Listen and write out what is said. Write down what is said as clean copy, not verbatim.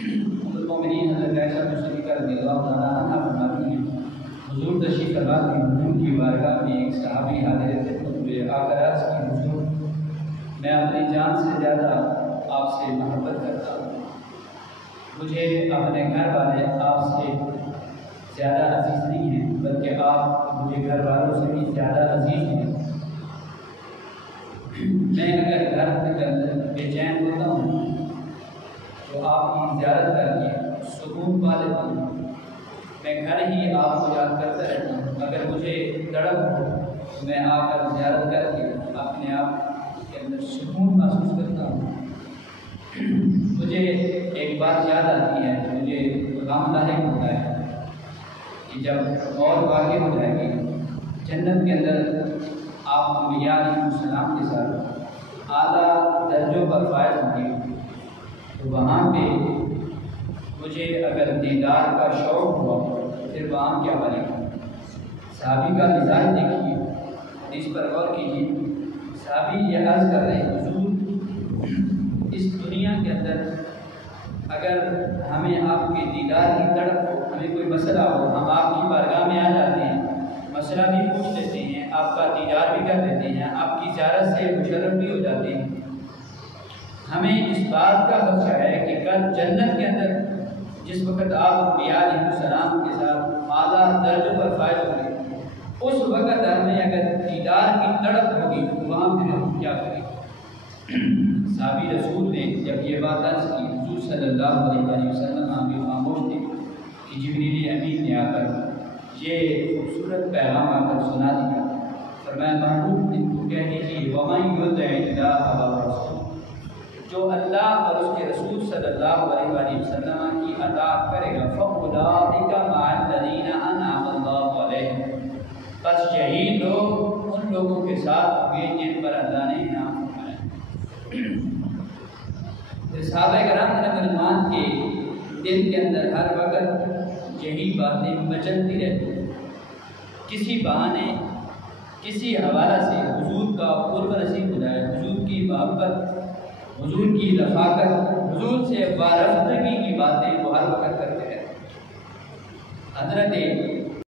المومنین حضرت عائشہ صدیقہ رضی اللہ تعالیٰ عنہ فرماتی ہیں حضور تشریف فرما کے حضور کی بارگاہ میں ایک صحابی حاضر تھے تو آ کر عرض کی حضور میں اپنی جان سے زیادہ آپ سے محبت کرتا ہوں، مجھے اپنے گھر والے آپ سے زیادہ عزیز نہیں ہیں بلکہ آپ مجھے گھر والوں سے بھی زیادہ عزیز ہیں۔ میں اگر گھر کے اندر بے چین ہوتا ہوں تو آپ کی زیارت کر کے سکون پا لیتا ہوں، میں گھر ہی آپ کو یاد کرتا رہتا ہوں، اگر مجھے تڑپ ہو تو میں آ کر زیارت کر کے اپنے آپ کے اندر سکون محسوس کرتا ہوں۔ مجھے ایک بات یاد آتی ہے، مجھے غم لاحق ہوتا ہے کہ جب اور واقع ہو جائے گی جنت کے اندر آپ انبیاء علیہ السلام کے ساتھ اعلیٰ درجوں پر فائز ہوں گے، تو وہاں پہ مجھے اگر دیدار کا شوق ہوا پھر وہاں کیا بنے گا۔ صحابی کا مزاج دیکھیے، اس پر غور کیجیے۔ صحابی یہ عرض کر رہے ہیں حضور اس دنیا کے اندر اگر ہمیں آپ کے دیدار کی تڑپ ہو، ہمیں کوئی مسئلہ ہو، ہم آپ کی بارگاہ میں آ جاتے ہیں، مسئلہ بھی پوچھ لیتے ہیں، آپ کا دیدار بھی کر دیتے ہیں، آپ کی زیارت سے مشرف بھی ہو جاتے ہیں۔ ہمیں اس بات کا خدشہ ہے کہ کل جنت کے اندر جس وقت آپ انبیاء علیہ السلام کے ساتھ اعلیٰ درجوں پر فائز ہوں گے، اس وقت ہمیں اگر دیدار کی تڑپ ہوگی تو وہاں پھر ہم کیا کریں گے۔ صحابی رسول نے جب یہ بات عرض کی، حضور صلی اللہ علیہ وسلم آپ بھی خاموش تھے کہ جبریل امین نے آ کر یہ خوبصورت پیغام آ کر سنا دیا۔ فرمایا محبوب ان کو کہہ دیجیے وَمَن يُطِعِ اللَّهَ وَرَسُولَهُ، جو اللہ اور اس کے رسول صلی اللہ علیہ وسلم کی اطاعت کرے گا فَأُولَٰئِكَ مَعَ الَّذِينَ أَنْعَمَ اللَّهُ عَلَيْهِمْ، بس یہی لوگ ان لوگوں کے ساتھ ہوں گے جن پر اللہ نے انعام فرمایا۔ صحابہ کرام رضوان کے دل کے اندر ہر وقت یہی باتیں مچلتی رہتی، کسی بہانے کسی حوالہ سے حضور کا قرب نصیب ہو جائے، حضور کی محبت، حضور کی رفاقت، حضور سے وارفتگی کی باتیں وہ ہر وقت کرتے رہتے۔ حضرت